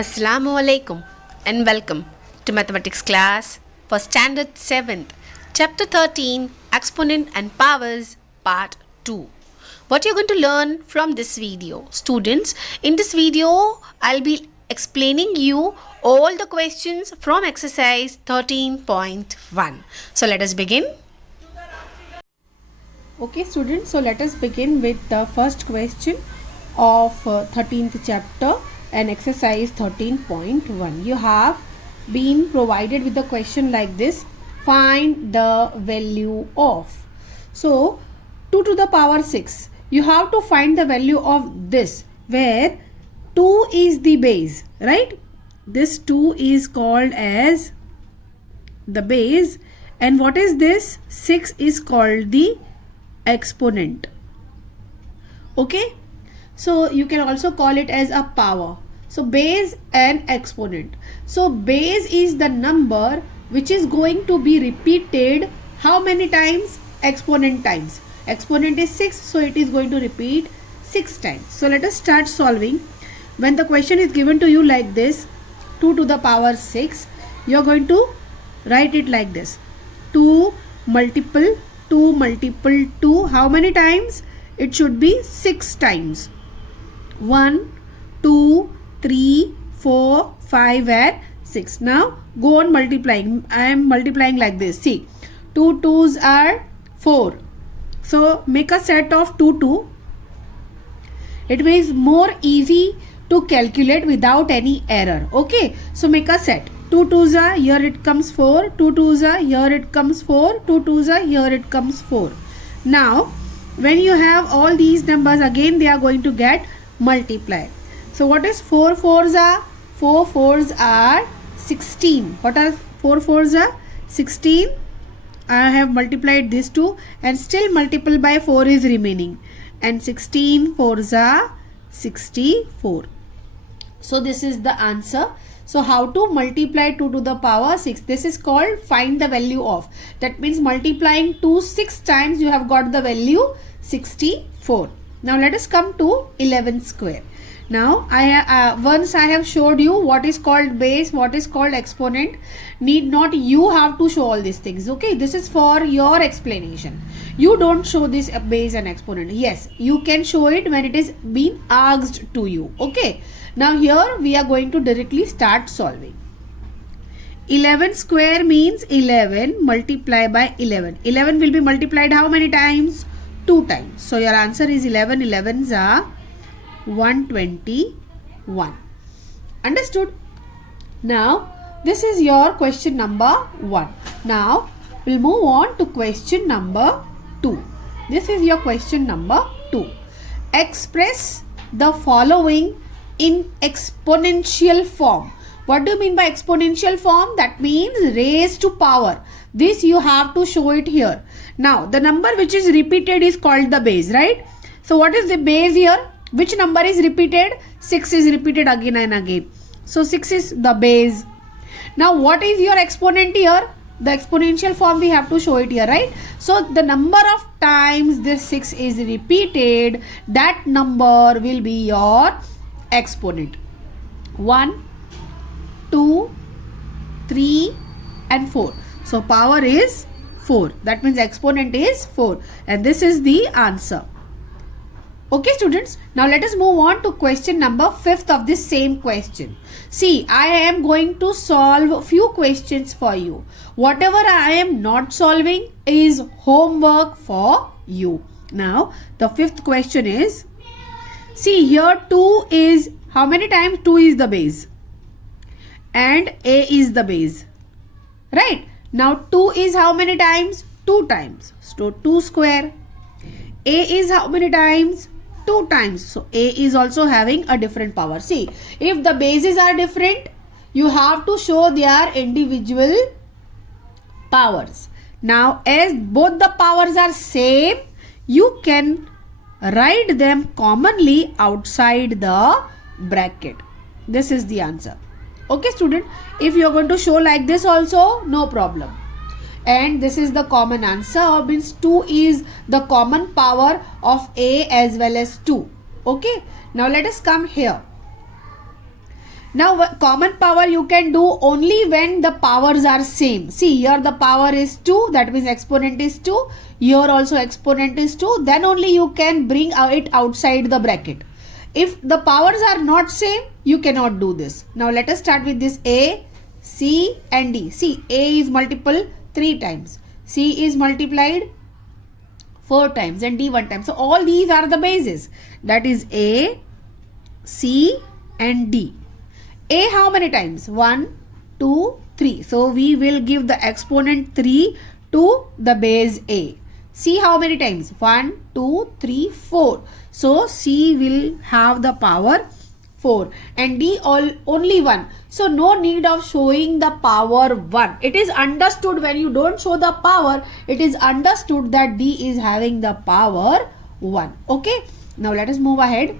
Assalamu alaikum and welcome to mathematics class for standard 7th, chapter 13, exponent and powers, part 2. What you're going to learn from this video, students, in this video I'll be explaining you all the questions from exercise 13.1. So let us begin. Okay students, so let us begin with the first question of 13th chapter and exercise 13.1. You have been provided with the question like this: find the value of. So 2 to the power 6, you have to find the value of this, where 2 is the base, right? This 2 is called as the base, and what is this? 6 is called the exponent. Okay, so you can also call it as a power. So base and exponent. So base is the number which is going to be repeated how many times? Exponent times. Exponent is 6, so it is going to repeat 6 times. So let us start solving. When the question is given to you like this, 2 to the power 6, you are going to write it like this: 2 multiple 2 multiple 2, how many times? It should be 6 times. 1, 2, 3, 4, 5 and 6. Now go on multiplying. I am multiplying like this. See, 2 2s are 4. So make a set of 2 2. It is more easy to calculate without any error. Okay, so make a set. 2 2s are, here it comes 4, 2 2s are, here it comes 4, 2 2s are, here it comes 4. Now when you have all these numbers, again they are going to get multiplied. So what is 4 4s are? 4 4s are 16. What are 4 4s are? 16. I have multiplied these two, and still multiple by 4 is remaining, and 16 4s are 64. So this is the answer. So how to multiply 2 to the power 6? This is called find the value of. That means multiplying 2 6 times, you have got the value 64. Now let us come to 11 square. Now once I have showed you what is called base, what is called exponent, need not you have to show all these things. Okay, this is for your explanation. You don't show this base and exponent. Yes, you can show it when it is being asked to you. Okay, now here we are going to directly start solving. 11 square means 11 multiplied by 11. 11 will be multiplied how many times? 2 times. So your answer is 11. 11s are 121. Understood? Now this is your question number 1. Now we'll move on to question number 2. This is your question number 2. Express the following in exponential form. What do you mean by exponential form? That means raised to power. This you have to show it here. Now the number which is repeated is called the base, right? So what is the base here? Which number is repeated? 6 is repeated again and again. So 6 is the base. Now what is your exponent here? The exponential form we have to show it here, right? So the number of times this 6 is repeated, that number will be your exponent. 1, 2, 3 and 4. So power is 4. That means exponent is 4. And this is the answer. Okay students, now let us move on to question number 5th of this same question. See, I am going to solve a few questions for you. Whatever I am not solving is homework for you. Now the 5th question is, see here 2 is, how many times 2 is the base and a is the base, right? Now 2 is how many times? 2 times. So 2 square. A is how many times? 2 times. So a is also having a different power. See, if the bases are different, you have to show their individual powers. Now as both the powers are same, you can write them commonly outside the bracket. This is the answer. Okay student, if you are going to show like this also, no problem. and this is the common answer, or means 2 is the common power of A as well as 2. Okay, now let us come here. Now common power you can do only when the powers are same. See, here the power is 2, that means exponent is 2. Here also exponent is 2. Then only you can bring it outside the bracket. If the powers are not same, you cannot do this. Now let us start with this A, C and D. See, A is multiple 3 times. C is multiplied 4 times and D 1 time. So all these are the bases. That is A, C and D. A how many times? 1, 2, 3. So we will give the exponent 3 to the base A. C how many times? 1, 2, 3, 4. So C will have the power 4 and D only 1. So no need of showing the power 1. It is understood when you don't show the power, it is understood that D is having the power 1. Okay. Now let us move ahead.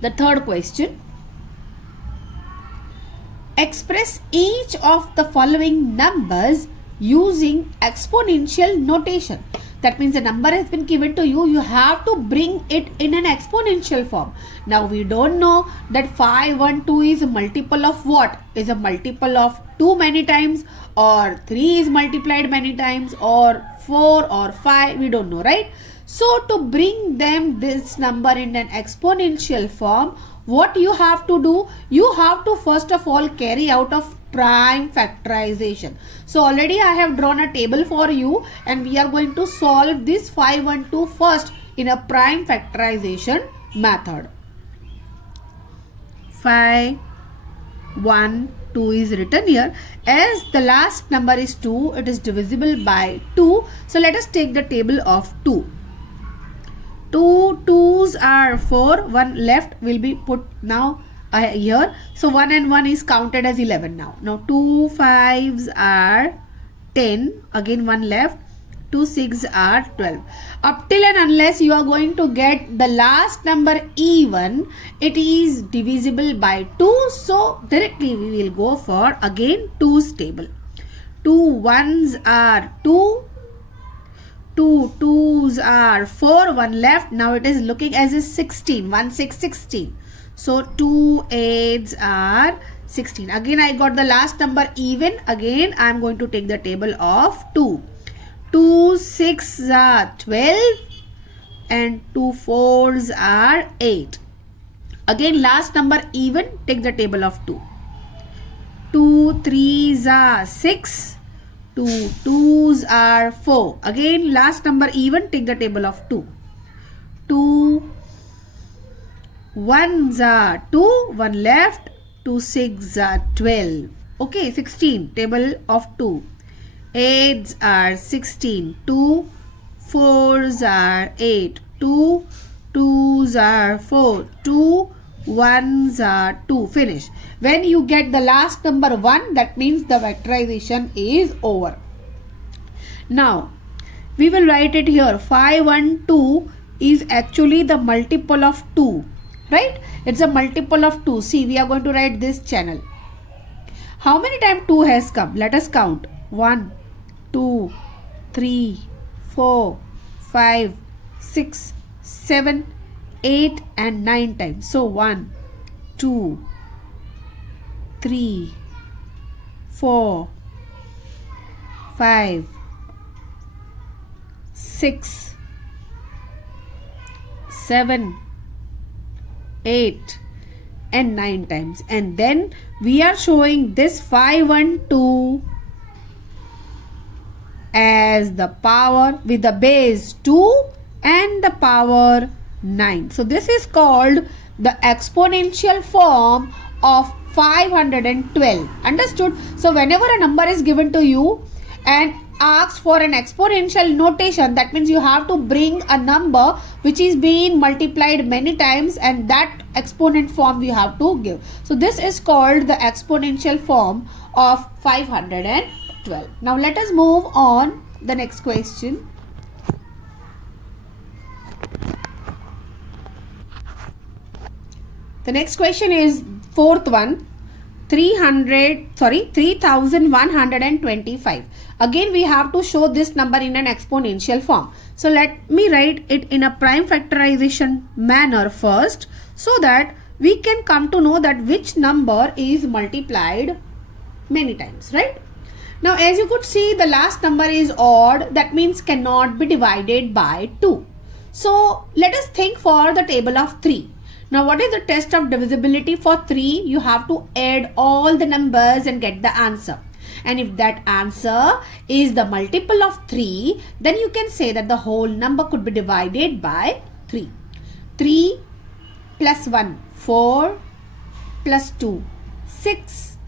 The third question. Express each of the following numbers using exponential notation. That means a number has been given to you, you have to bring it in an exponential form. Now we don't know that 5, 1, 2 is a multiple of what? Is a multiple of 2 many times, or 3 is multiplied many times, or 4 or 5, we don't know, right? So to bring them this number in an exponential form, what you have to do? You have to first of all carry out of prime factorization. So already I have drawn a table for you and we are going to solve this 512 first in a prime factorization method. 512 is written here. As the last number is 2, it is divisible by 2. So let us take the table of 2. 2 2s are 4, 1 left will be put now here. So 1 and 1 is counted as 11 now. Now 2 5s are 10, again 1 left, 2 6s are 12. Up till and unless you are going to get the last number even, it is divisible by 2. So directly we will go for again 2's table. 2 1s are 2. 2 2s are 4, 1 left. Now it is looking as a 16, 1 6 16. So 2 8s are 16. Again I got the last number even. Again I am going to take the table of 2. 2 6s are 12 and 2 4s are 8. Again last number even, take the table of 2. 2 3s are 6. 2 2s are 4. Again last number even, take the table of 2. 2 1s are 2, 1 left, 2 6s are 12. Okay, 16, table of 2. 8s are 16, 2 4s are 8, 2 2s are 4, 2 1s are 2. Finish. When you get the last number 1, that means the factorization is over. Now we will write it here. 512 is actually the multiple of 2, right? It's a multiple of 2. See, we are going to write this channel. How many times 2 has come? Let us count. 1 2 3 4 5 6 7 8 and 9 times. So 1 2 3 4 5 6 7 8 and 9 times. And then we are showing this 512 as the power with the base 2 and the power 9. So this is called the exponential form of 512. Understood? So whenever a number is given to you and asked for an exponential notation, that means you have to bring a number which is being multiplied many times, and that exponent form you have to give. So this is called the exponential form of 512. Now let us move on the next question. The next question is fourth one, 3125. Again we have to show this number in an exponential form. So let me write it in a prime factorization manner first, so that we can come to know that which number is multiplied many times, right? Now as you could see, the last number is odd, that means cannot be divided by 2. So let us think for the table of 3. Now what is the test of divisibility for 3? You have to add all the numbers and get the answer. And if that answer is the multiple of 3, then you can say that the whole number could be divided by 3. 3 plus 1, 4 plus 2, 6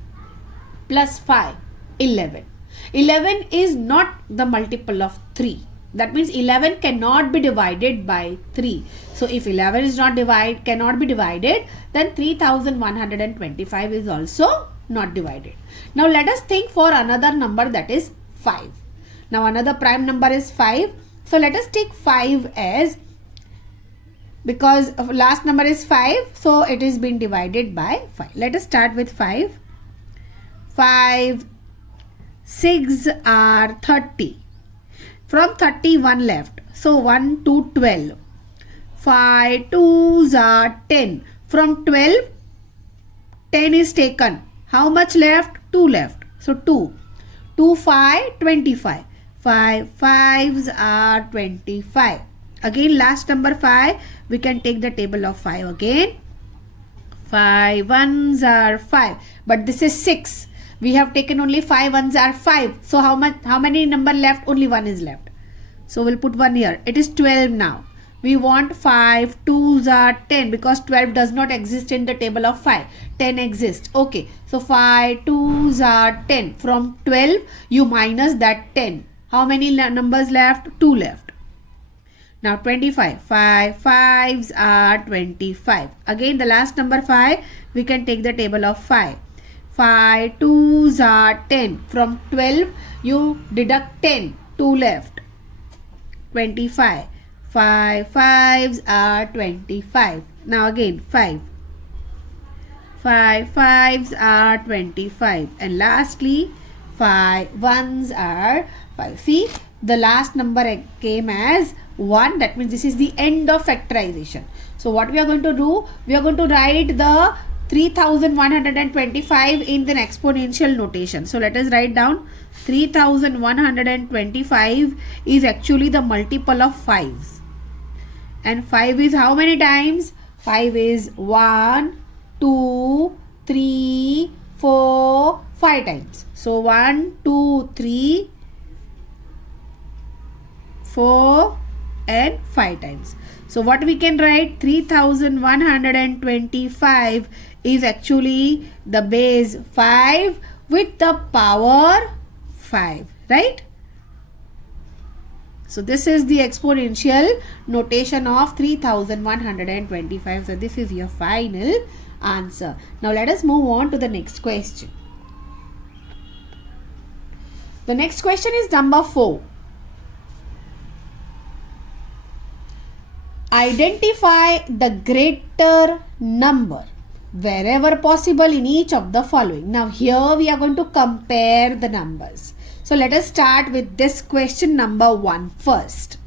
plus 5, 11. 11 is not the multiple of 3. That means 11 cannot be divided by 3. So if 11 is not cannot be divided, then 3125 is also not divided. Now let us think for another number, that is 5. Now another prime number is 5. So let us take 5 as, because last number is 5, so it is been divided by 5. Let us start with 5. 5, 6 are 30. From 30, 1 left. So 1 to 12. 5 2s are 10. From 12, 10 is taken. How much left? 2 left. So 2. 2 5, 25. 5 5s are 25. Again last number 5. We can take the table of 5 again. 5 1s are 5. But this is 6. We have taken only 5 ones are 5. So how many number left? Only 1 is left. So we'll put 1 here. It is 12 now. We want 5 2s are 10 because 12 does not exist in the table of 5. 10 exists. Okay. So 5 2s are 10. From 12 you minus that 10. How many numbers left? 2 left. Now 25. 5 5s are 25. Again the last number 5. We can take the table of 5. 5 2s are 10. From 12 you deduct 10. 2 left. 25. 5 5s are 25. Now again 5. 5 5s are 25. And lastly 5 1s are 5. See, the last number came as 1. That means this is the end of factorization. So what we are going to do? We are going to write the 3125 in the exponential notation. So let us write down 3125 is actually the multiple of 5s. And 5 is how many times? 5 is 1, 2, 3, 4, 5 times. So 1, 2, 3, 4 and 5 times. So what we can write? 3125 is actually the base 5 with the power 5, right? So this is the exponential notation of 3125. So this is your final answer. Now let us move on to the next question. The next question is number 4. Identify the greater number wherever possible in each of the following. Now here we are going to compare the numbers. So let us start with this question number 1 first.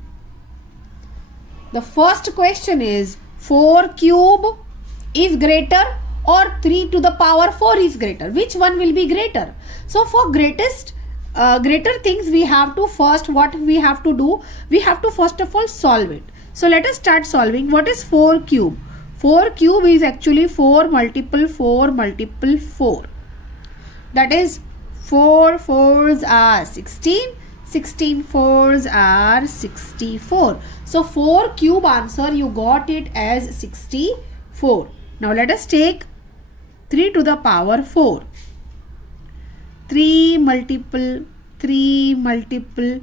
The first question is 4 cube is greater or 3 to the power 4 is greater. Which one will be greater? So for greater things we have to first, what we have to do? We have to first of all solve it. So let us start solving. What is 4 cube? 4 cube is actually 4 multiple 4 multiple 4. That is 4 4s are 16. 16 4s are 64. So 4 cube answer you got it as 64. Now let us take 3 to the power 4. 3 multiple 3 multiple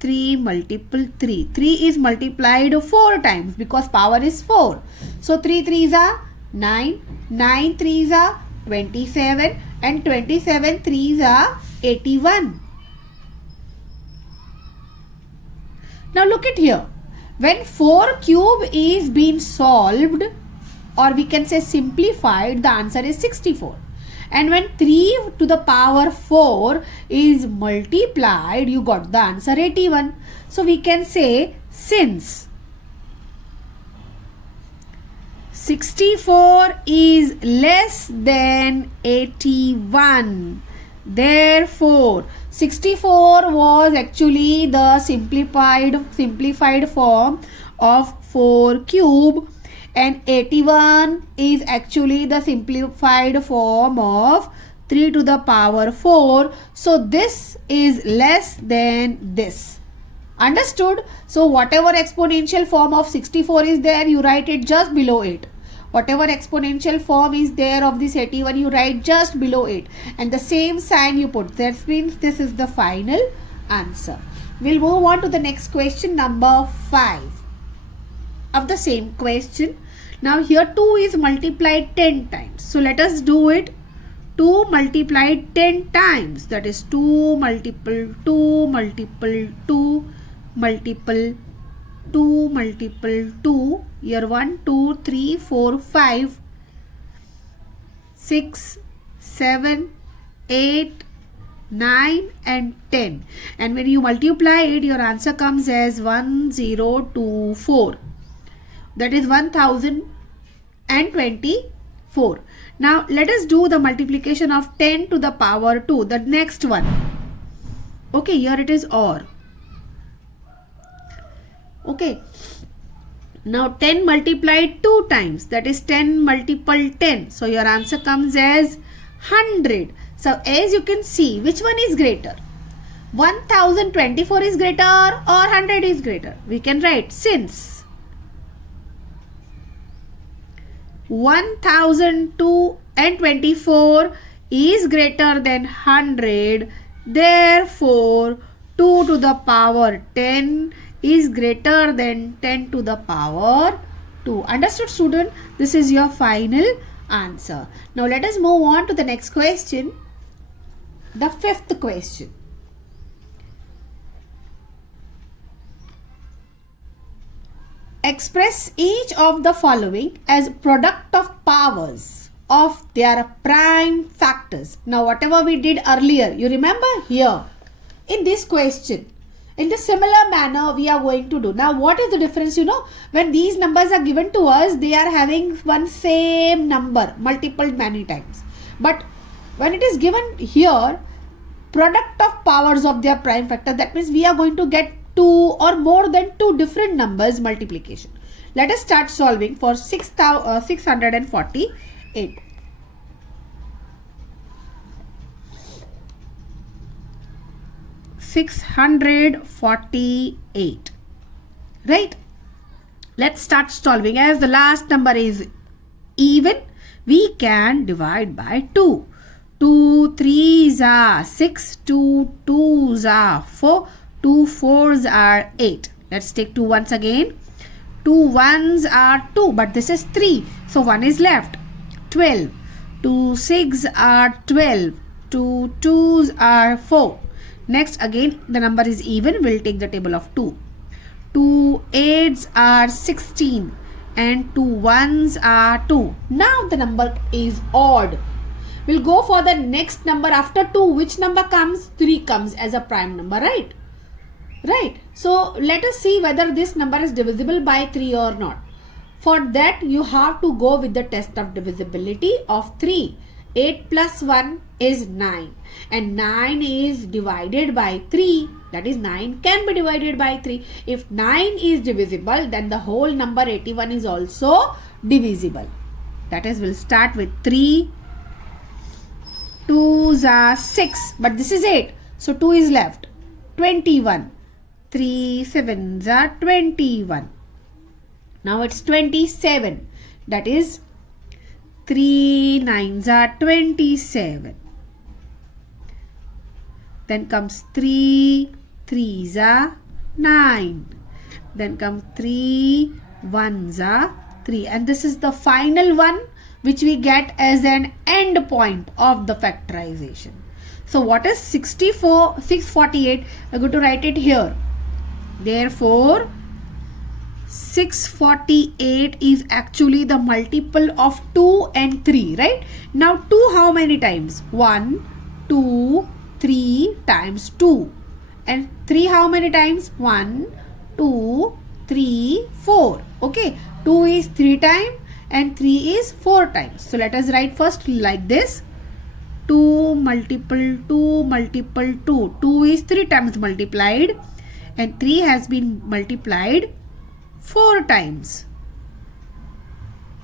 3 multiple 3. 3 is multiplied 4 times because power is 4. So 3 3s are 9. 9 3s are 27. And 27 3s are 81. Now look at here. When 4 cube is being solved, or we can say simplified, the answer is 64. And when 3 to the power 4 is multiplied, you got the answer 81. So we can say since 64 is less than 81. Therefore, 64 was actually the simplified form of 4 cube, and 81 is actually the simplified form of 3 to the power 4. So this is less than this. Understood? So whatever exponential form of 64 is there, you write it just below it. Whatever exponential form is there of this 81, you write just below it. And the same sign you put. That means this is the final answer. We'll move on to the next question, number 5 of the same question. Now here 2 is multiplied 10 times. So let us do it. 2 multiplied 10 times. That is 2 multiple 2 multiple 2 multiple 2 multiple 2. Here 1, 2, 3, 4, 5, 6, 7, 8, 9 and 10. And when you multiply it, your answer comes as 1024. That is 1024. Now let us do the multiplication of 10 to the power 2. The next one. Okay, here it is OR. Okay. Now 10 multiplied 2 times. That is 10 multiple 10. So your answer comes as 100. So as you can see, which one is greater? 1024 is greater or 100 is greater? We can write, since 1024 is greater than 100, therefore 2 to the power 10 is greater than 10 to the power 2. Understood, student? This is your final answer. Now let us move on to the next question. The fifth question. Express each of the following as product of powers of their prime factors. Now whatever we did earlier, you remember here in this question, in the similar manner we are going to do. Now what is the difference? You know, when these numbers are given to us, they are having one same number multiplied many times. But when it is given here, product of powers of their prime factor, that means we are going to get 2 or more than 2 different numbers multiplication. Let us start solving for 648. 648. Right? Let's start solving. As the last number is even, we can divide by 2. 2 3s are 6, 2 2s are 4, 2 4s are 8. Let's take 2 once again. 2 1s are 2, but this is 3, so 1 is left. 12. 2 6 are 12, 2 2s are 4. Next again the number is even, we'll take the table of 2. 2 8s are 16 and 2 1s are 2. Now the number is odd. We'll go for the next number after 2. Which number comes? 3 comes as a prime number, right? Right. So let us see whether this number is divisible by 3 or not. For that you have to go with the test of divisibility of 3. 8 plus 1 is 9 and 9 is divided by 3. That is 9 can be divided by 3. If 9 is divisible, then the whole number 81 is also divisible. That is, we'll start with 3. 2s are 6, but this is 8, so 2 is left. 21. 3 7s are 21. Now it's 27. That is 3 9s are 27. Then comes 3 3s are 9. Then comes 3 1s are 3. And this is the final one which we get as an end point of the factorization. So what is 648? We're going to write it here. Therefore, 648 is actually the multiple of 2 and 3, right? Now 2 how many times? 1, 2, 3 times 2. And 3 how many times? 1, 2, 3, 4. Okay, 2 is 3 times and 3 is 4 times. So let us write first like this. 2 multiple 2 multiple 2. 2 is 3 times multiplied and 3 has been multiplied 4 times.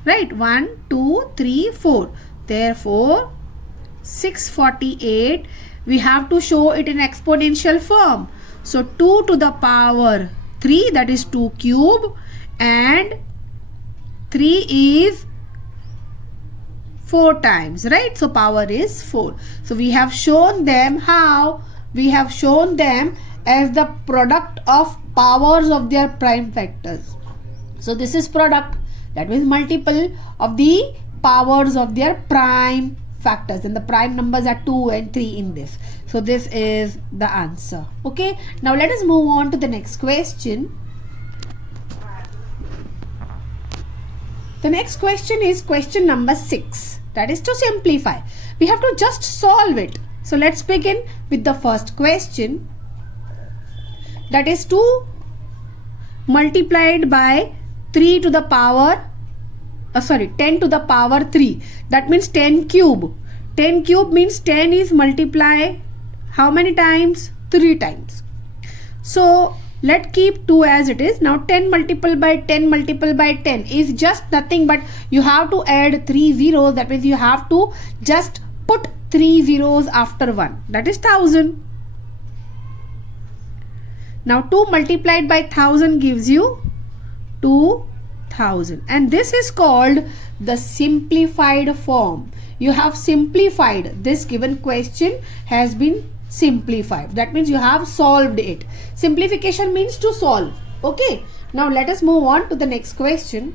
Right? 1, 2, 3, 4. Therefore, 648, we have to show it in exponential form. So 2 to the power 3, that is 2 cube, and 3 is 4 times, right? So power is 4. So we have shown them how? We have shown them as the product of powers of their prime factors. So this is product, that means multiple of the powers of their prime factors, and the prime numbers are 2 and 3 in this. So this is the answer. Okay, now let us move on to the next question. The next question is question number 6, that is to simplify. We have to just solve it. So let's begin with the first question, that is 2 multiplied by 3 to the power 10 to the power 3, that means 10 cube. 10 cube means 10 is multiplied how many times? 3 times. So let's keep 2 as it is. Now 10 multiplied by 10 multiplied by 10 is just nothing but you have to add 3 zeros, that means you have to just put 3 zeros after 1, that is 1000. Now 2 multiplied by 1000 gives you 2000, and this is called the simplified form. You have simplified, this given question has been simplified, that means you have solved it. Simplification means to solve. Okay, now let us move on to the next question,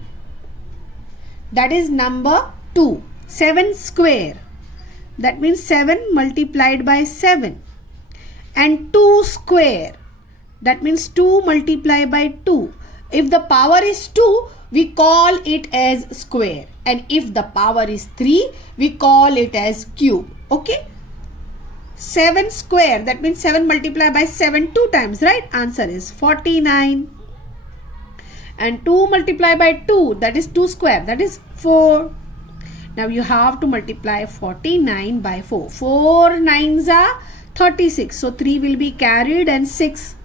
that is number 2, 7 square, that means 7 multiplied by 7, and 2 square, that means 2 multiplied by 2. If the power is 2, we call it as square, and if the power is 3, we call it as cube. Okay, 7 square, that means 7 multiplied by 7 2 times, right? Answer is 49. And 2 multiplied by 2, that is 2 square, that is 4. Now you have to multiply 49 by 4. 4 nines are 36, so 3 will be carried and 6.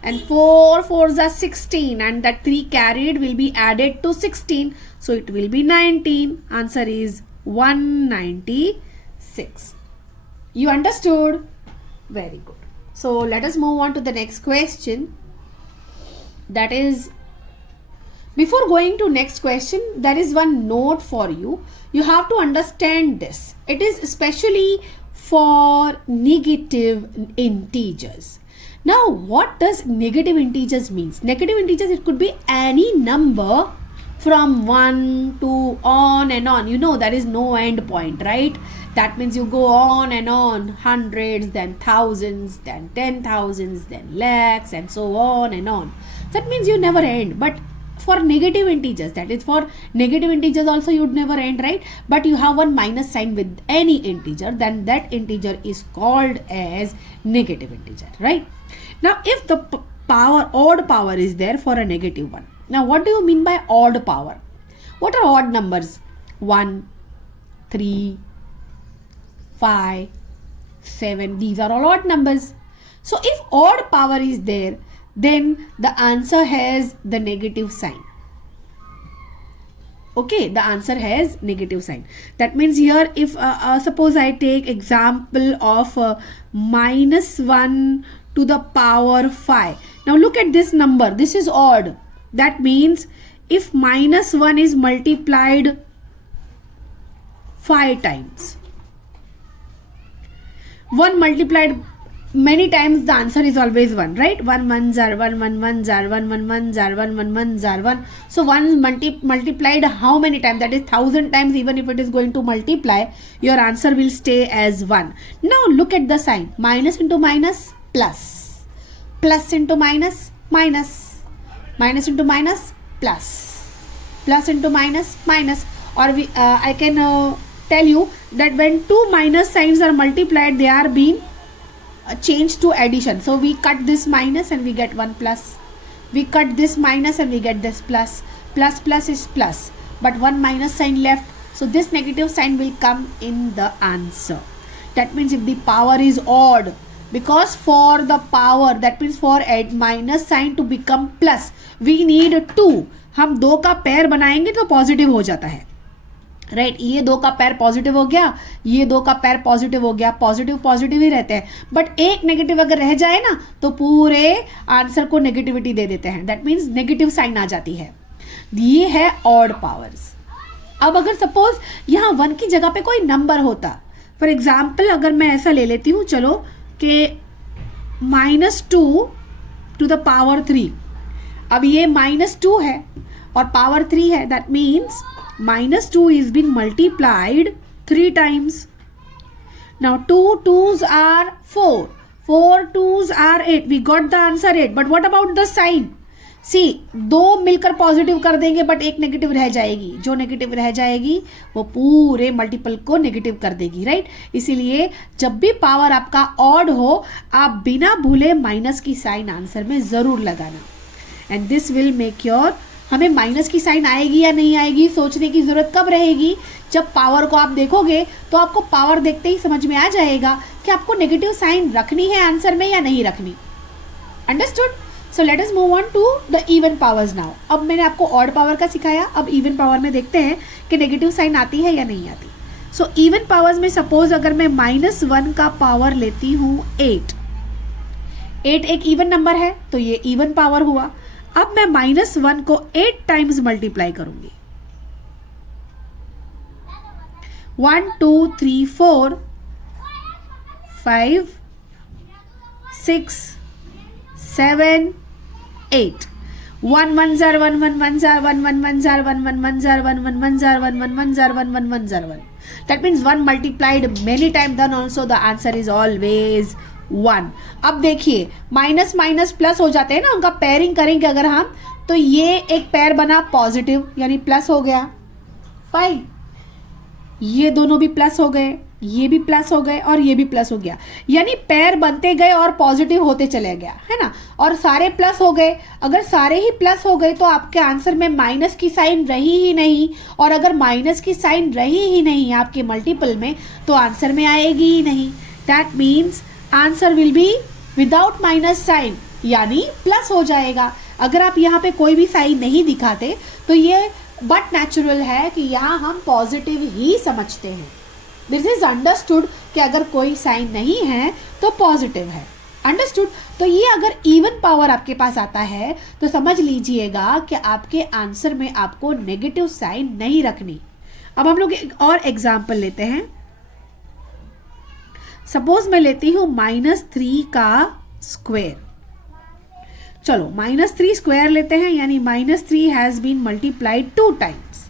And 4 fours are 16, and that 3 carried will be added to 16, so it will be 19. Answer is 196. You understood? Very good. So let us move on to the next question. That is, before going to next question, there is one note for you. You have to understand this. It is especially for negative integers. Now, what does negative integers means? Negative integers, it could be any number from 1 to on and on. You know, there is no end point, right? That means you go on and on, hundreds, then thousands, then 10,000s, then lakhs, and so on and on. That means you never end. But for negative integers, that is for negative integers also you would never end, right? But you have one minus sign with any integer, then that integer is called as negative integer, right? Now if the odd power is there for a negative one. Now what do you mean by odd power? What are odd numbers? 1, 3, 5, 7, these are all odd numbers. So if odd power is there, then the answer has the negative sign. Okay, the answer has negative sign. That means here if suppose I take example of minus 1 to the power 5. Now look at this number. This is odd. That means if minus 1 is multiplied 5 times, 1 multiplied many times, the answer is always 1, right? 1 ones are 1, 1 ones are 1, 1 ones are 1, 1 ones are 1. So 1 multiplied how many times? That is 1000 times. Even if it is going to multiply, your answer will stay as 1. Now look at the sign. Minus into minus, plus. Plus into minus, minus. Minus into minus, plus. Plus into minus, minus. Or I can tell you that when two minus signs are multiplied, they are being changed to addition. So we cut this minus and we get 1 plus. We cut this minus and we get this plus. Plus plus is plus. but one minus sign left, so this negative sign will come in the answer. That means if the power is odd, because for the power, that means for add minus sign to become plus, we need 2. हम 2 का pair बनाएंगे तो positive हो जाता है, right ये 2 का पैर पॉजिटिव हो गया, ये 2 का पैर पॉजिटिव हो गया, पॉजिटिव पॉजिटिव ही रहते हैं, बट एक नेगेटिव अगर रह जाए ना तो पूरे आंसर को नेगेटिविटी दे देते हैं, दैट मीन्स नेगेटिव साइन आ जाती है. ये है ऑड पावर्स. अब अगर सपोज यहाँ 1 की जगह पे कोई नंबर होता, फॉर एग्जाम्पल अगर मैं ऐसा ले लेती हूँ, चलो कि -2 टू द पावर 3. अब ये -2 है और पावर 3 है, that means -2 is been multiplied 3 times. Now 2 2s are 4, 4 2s are 8. We got the answer 8. But what about the sign? See, 2 मिलकर पॉजिटिव कर देंगे बट एक नेगेटिव रह जाएगी, जो नेगेटिव रह जाएगी वो पूरे मल्टीपल को नेगेटिव कर देगी, राइट. इसीलिए जब भी पावर आपका ऑड हो, आप बिना भूले माइनस की साइन आंसर में जरूर लगाना. And this will make your, हमें माइनस की साइन आएगी या नहीं आएगी सोचने की ज़रूरत कब रहेगी, जब पावर को आप देखोगे तो आपको पावर देखते ही समझ में आ जाएगा कि आपको नेगेटिव साइन रखनी है आंसर में या नहीं रखनी. Understood. So let us move on to the even powers now. अब मैंने आपको ऑड पावर का सिखाया, अब इवन पावर में देखते हैं कि नेगेटिव साइन आती है या नहीं आती. सो इवन पावर्स में सपोज अगर मैं -1 का पावर लेती हूँ 8 एक इवन नंबर है तो ये इवन पावर हुआ. अब मैं -1 को 8 टाइम्स मल्टीप्लाई करूंगी. 1 2 3 4 5 6 7 8. 1 1 0 1 1 1 0 1 1 1 0 1 1 1 0 1 1 1 0 1 1 1 0 1 1 1 0 1. That means 1 multiplied many times, then also the answer is always 1. अब देखिए माइनस माइनस प्लस हो जाते हैं ना, उनका पेयरिंग करेंगे अगर हम, तो ये एक पेयर बना पॉजिटिव यानी प्लस हो गया 5, ये दोनों भी प्लस हो गए, ये भी प्लस हो गए और ये भी प्लस हो गया, यानी पेयर बनते गए और पॉजिटिव होते चले गया, है ना. और सारे प्लस हो गए. अगर सारे ही प्लस हो गए तो आपके आंसर में माइनस की साइन रही ही नहीं, और अगर माइनस की साइन रही ही नहीं आपके मल्टीपल में तो आंसर में आएगी ही नहीं. That means answer will be without minus sign, यानी प्लस हो जाएगा. अगर आप यहाँ पे कोई भी साइन नहीं दिखाते तो ये बट नेचुरल है कि यहाँ हम पॉजिटिव ही समझते हैं. दिस इज अंडरस्टूड कि अगर कोई साइन नहीं है तो पॉजिटिव है. अंडरस्टूड. तो ये अगर इवन पावर आपके पास आता है तो समझ लीजिएगा कि आपके आंसर में आपको नेगेटिव साइन नहीं रखनी. अब हम लोग एक और एग्जाम्पल लेते हैं. सपोज मैं लेती हूं -3 का स्क्वायर. चलो -3 स्क्वायर लेते हैं, यानी -3 हैज बीन मल्टीप्लाइड 2 टाइम्स,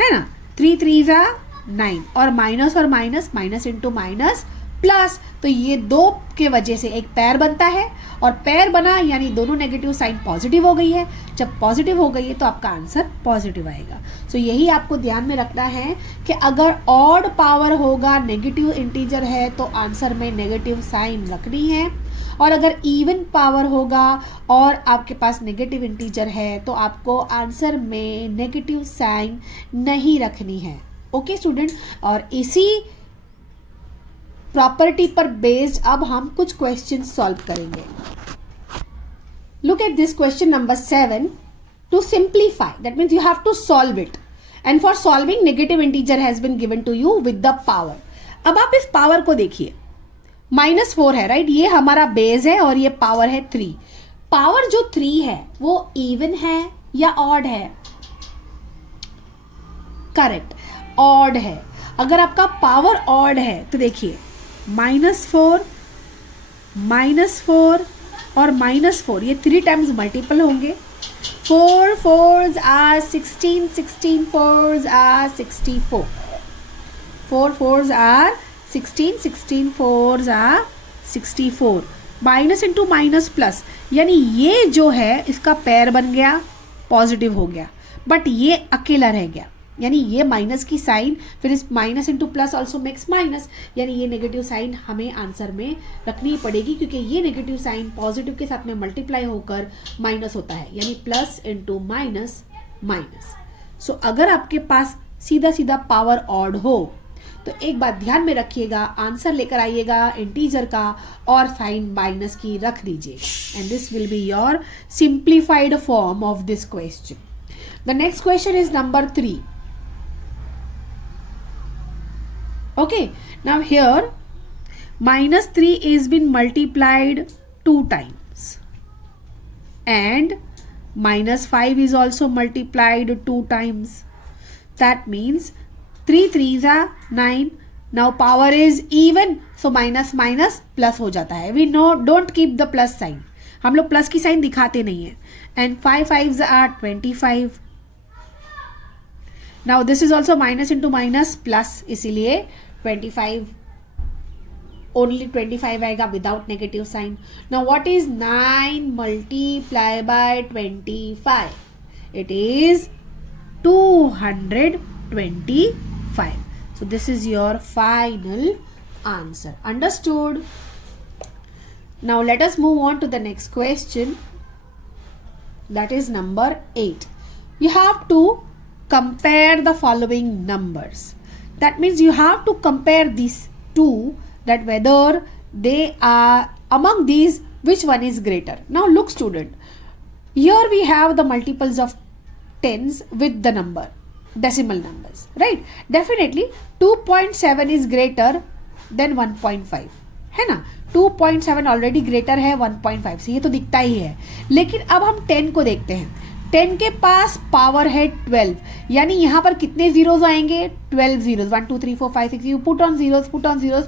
है ना. 3 3 9 और माइनस इंटू माइनस प्लस, तो ये 2 के वजह से एक पेयर बनता है, और पेयर बना यानी दोनों नेगेटिव साइन पॉजिटिव हो गई है. जब पॉजिटिव हो गई है तो आपका आंसर पॉजिटिव आएगा. सो यही आपको ध्यान में रखना है कि अगर ऑड पावर होगा, नेगेटिव इंटीजर है तो आंसर में नेगेटिव साइन रखनी है, और अगर इवन पावर होगा और आपके पास नेगेटिव इंटीजर है तो आपको आंसर में नेगेटिव साइन नहीं रखनी है. Okay student. और इसी प्रॉपर्टी पर बेस्ड अब हम कुछ क्वेश्चन सॉल्व करेंगे. Look at this question number 7. To simplify, that means you have to solve it, and for solving negative integer has been given to you with the power. अब आप इस power को देखिए, -4 है, राइट. ये हमारा base है और ये पावर है 3. पावर जो 3 है वो इवन है या ऑड है? करेक्ट, ऑड है. अगर आपका पावर ऑड है तो देखिए -4 और -4 ये 3 टाइम्स मल्टीपल होंगे. 4 4s are 16, 16 4s are 64. 4 4s are 16, 16 4s are 64. Minus into minus plus, यानी ये जो है इसका पेयर बन गया, पॉजिटिव हो गया, बट ये अकेला रह गया, यानी ये माइनस की साइन, फिर इस minus into plus also makes minus, यानी ये नेगेटिव साइन हमें आंसर में रखनी पड़ेगी, क्योंकि ये नेगेटिव साइन पॉजिटिव के साथ में मल्टीप्लाई होकर माइनस होता है, यानी प्लस इंटू माइनस माइनस. सो अगर आपके पास सीधा सीधा पावर ऑड हो तो एक बात ध्यान में रखिएगा, आंसर लेकर आइएगा इंटीजर का और साइन माइनस की रख दीजिएगा and this will be your simplified form of this question. The next question is number 3. Okay, now here minus 3 is been multiplied 2 times and minus 5 is also multiplied 2 times. That means 3 3s are 9. Now power is even, so minus minus plus हो जाता है. We know don't keep the plus sign. हम लोग plus की sign दिखाते नहीं है. And 5 5s are 25. Now this is also minus into minus plus, इसीलिए 25 only 25 आएगा without negative sign. Now what is 9 multiplied by 25? It is 225. So this is your final answer. Understood? Now let us move on to the next question. That is number 8. You have to compare the following numbers. That means you have to compare these two, that whether they are among these, which one is greater. Now look student, here we have the multiples of tens with the number, decimal numbers, right? Definitely 2.7 is greater than 1.5, है ना. 2.7 already greater है 1.5 से, ये तो दिखता ही है. लेकिन अब हम 10 को देखते हैं. 10 के पास पावर है 12, यानी यहाँ पर कितने जीरोज आएंगे? 12 zeros. 1 2 3 4 5 6, you put on zeros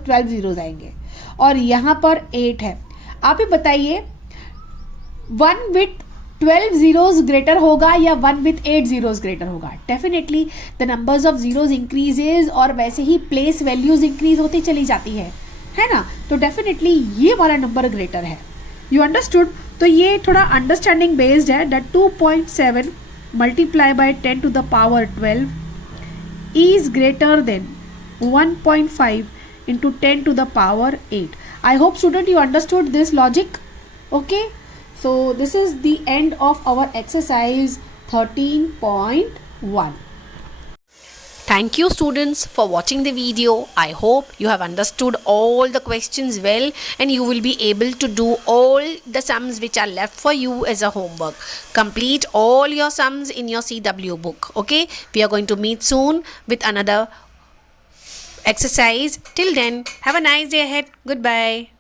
12 zeros आएंगे. और यहाँ पर 8 है. आप ही बताइए 1 विथ 12 जीरोज ग्रेटर होगा या 1 विथ 8 जीरोज ग्रेटर होगा? Definitely the numbers of zeros increases और वैसे ही प्लेस वैल्यूज इंक्रीज होती चली जाती है ना. तो डेफिनेटली ये वाला नंबर ग्रेटर है. You understood? तो ये थोड़ा अंडरस्टैंडिंग बेस्ड है. That 2.7 multiply by 10 to the power 12 is greater than 1.5 into 10 to the power 8. I hope student you understood this logic. Okay, so this is the end of our exercise 13.1. Thank you students for watching the video. I hope you have understood all the questions well and you will be able to do all the sums which are left for you as a homework. Complete all your sums in your CW book. Okay, we are going to meet soon with another exercise. Till then, have a nice day ahead. Goodbye.